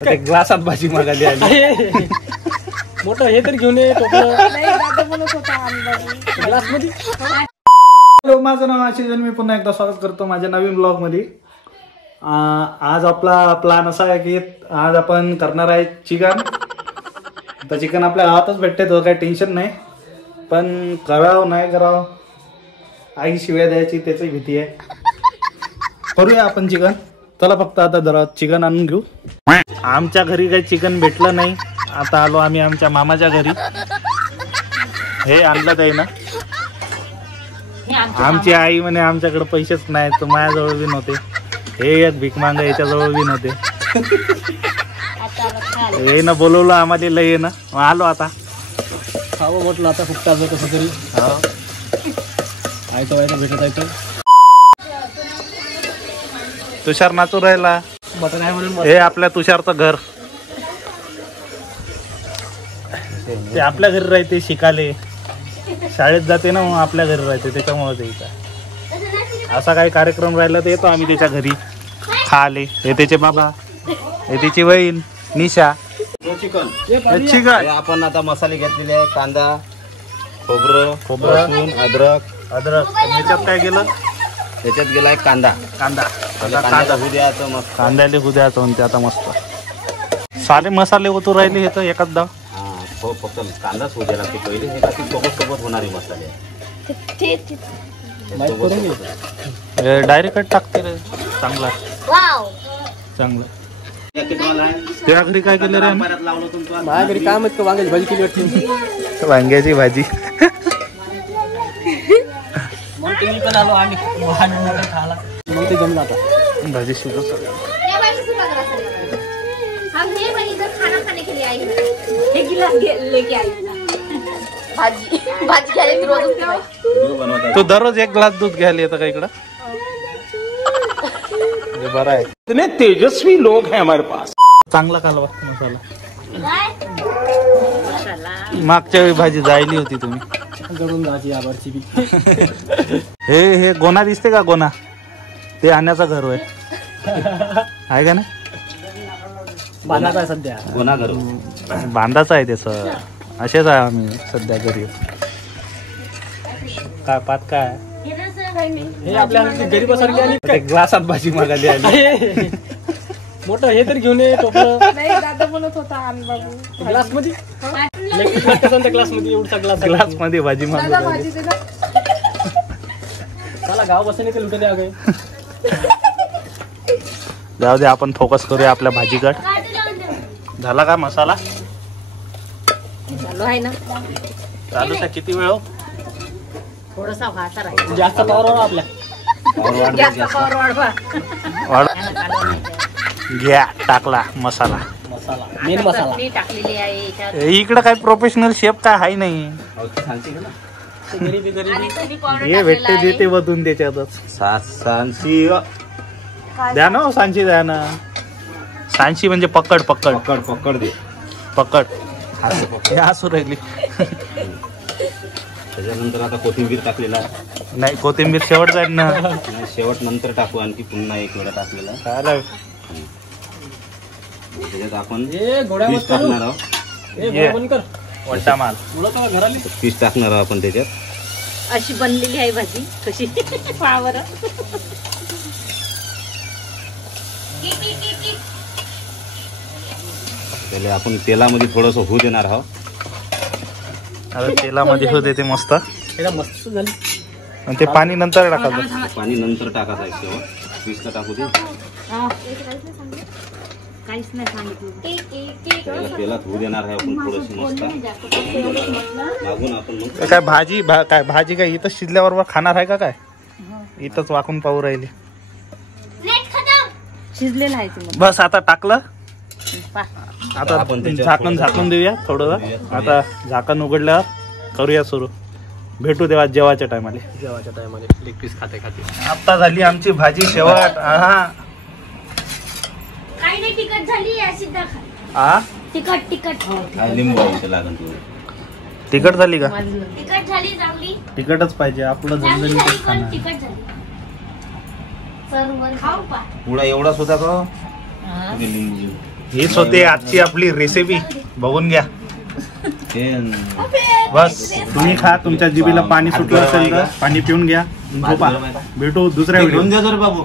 ते ग्लासात भाजी मागायली आली. मोठं हे तर घेऊन ये ग्लास मध्ये. हॅलो, माझं नाव आशिष आणि मी पुन्हा एकदा स्वागत करतो माझ्या नवीन ब्लॉग मध्ये. आज आपला प्लॅन असा आहे की आज आपण करणार आहे चिकन. तर चिकन आपल्या गावातच भेटते, तो काही टेन्शन नाही, पण करावं नाही करावं आई शिव्या द्यायची त्याची भीती आहे. करूया आपण चिकन. चला फक्त आता जरा चिकन आणून घेऊ. आमच्या घरी काही चिकन भेटलं नाही. आता आलो आम्ही आमच्या मामाच्या घरी. हे आणलं ते ना, आमची आई म्हणे आमच्याकडे पैसेच नाही, तर माझ्याजवळ बी नव्हते. हे एक भीक मांग याच्याजवळ बी नव्हते. हे ना बोलवलं आम्हाला लय ना, आलो आता. खावं म्हटलं आता फुकटा कसं तरी. आयतं व्हायचं भेटत आहे तर तुषार नाचू राहिला. बटन आहे म्हणून हे आपल्या तुषारचं घर. ते आपल्या घरी राहते शिकाले, शाळेत जाते ना, मग आपल्या घरी राहते, त्याच्यामुळे ते इथं असा काही कार्यक्रम राहिला तर येतो आम्ही त्याच्या घरी खाले. हे त्याचे बाबा, हे त्याची बहीण निशा. चिकन आपण आता मसाले घेतलेले आहे, कांदा, खोबरं, लसूण, अद्रक. याच्यात काय केलं? त्याच्यात गेलाय कांदा. कांदा होऊ द्यायचं मस्त. कांद्याले होऊ द्यायचं म्हणते आता मस्त. सारे मसाले ओतू राहिले हे तर एखादा. हो, फक्त कांदाच होऊ द्यायला लागते पहिले. हे बाकी सोबत होणारे मसाले डायरेक्ट टाकते रे. चांगला चांगलं. त्या घरी काय केलं रे? माझ्या घरी काय माहित का वांग्याची भाजी केली वाटते. वांग्याची भाजी. मग तुम्ही पण आलो आम्ही खाला, मग ते जमलं आता. भाजी शिजत तू दररोज एक ग्लास दूध घ्यायला येतं का इकडं? बरं आहे. इतने तेजस्वी लोग हैं हमारे पास. चांगला कालवा मसाला. मागच्या वेळी भाजी जायली होती तुम्ही. जळून जायची यावरची बी. हे गोना दिसते का? गोना ते आणण्याचा घर आहे का ना? बांधाचा आहे सध्या. गुन्हा करू बांधाचं आहे त्याचं. असेच आहे आम्ही सध्या घरी. काय पात काय हे आपल्या गरीबासारखी आली ते ग्लासात भाजी मागायली आली. मोठं हे तर घेऊन ये ग्लास मध्ये. ग्लास मध्ये एवढा ग्लास मध्ये भाजी मागू. चला गाव बसणे ते लुटले आगे. जाऊ दे, आपण फोकस करूया आपल्या भाजीकडे. झाला का मसाला? चालू आहे ना. चालू आहे. किती वेळ हो? थोडासा वाचा राहील. जास्त पावर आपल्या जास्त पावर वाढवा. घ्या, टाकला मसाला. मसाला मेन मसाला चटणी टाकलेली आहे याच्यात. इकडं काही प्रोफेशनल शेफ काय आहे नाही. गरीबी आणि चटणी पावडर हे टाकलेला भेटते आहे. देते वतून त्याच्यातच. सांशी द्या ना, सांची द्या ना. सांची म्हणजे पकड पकड पकड दे. पकड. हे असू राहिली. त्याच्यानंतर आता कोथिंबीर टाकलेला. नाही, कोथिंबीर शेवट जाईल ना. नाही, शेवट नंतर टाकू. आणखी पुन्हा एक वेळा टाकलेला. काय त्याच्यात आपण हे घोड्या पीस मत टाकणार आहोत. हे बंद कर. वट्टा माल. मुलं घराली पीस टाकणार आहोत आपण त्याच्यात. अशी बनलेली आहे भाजी कशी पावर. त्याला आपण तेलामध्ये थोडस होऊ देणार आहोत. आता तेलामध्ये होते ते मस्त. मस्त झाली. आणि ते पाणी नंतर टाकायचं. पाणी नंतर टाकायचं आहे शेवट. पीस तर टाकू दे. काहीच नाही सांगितलं. त्याला तेलात होऊ देणार आहे आपण थोडस मस्त. मागून आपण मग काय भाजी काय भाजी काय इथं शिजल्याबरोबर खाणार आहे का? काय इथंच वाकून पाहू राहिली. शिजलेलं आहे ते. बस आता टाकलं. पा. आता आपण त्याच्यात झाकण देऊया थोडं. आता झाकण उघडल्यावर करूया सुरू. भेटू तेव्हा जेवायच्या टायमाला. जेवायच्या टायमाला लेग पीस खाते आता झाली आमची भाजी शेवट. हा, काही नाही. तिखट झाली अशी दाखव. हा, तिखट काय लिंबू आहे इथे लागेल तुला. तिखट झाली का? तिखट झाली चांगली. तिखटच पाहिजे आपलं. झणझणीतच खाणार. तिखट झाली. सर्व खाऊ पा. पुढा एवढाच होता का? हा. लिंबू हीच होते आजची आपली रेसिपी, बघून घ्या. बस तुम्ही खा, तुमच्या जिभेला पाणी सुटलं असेल तर पाणी पिऊन घ्या, झोपा. भेटू दुसऱ्या व्हिडिओ. बाबू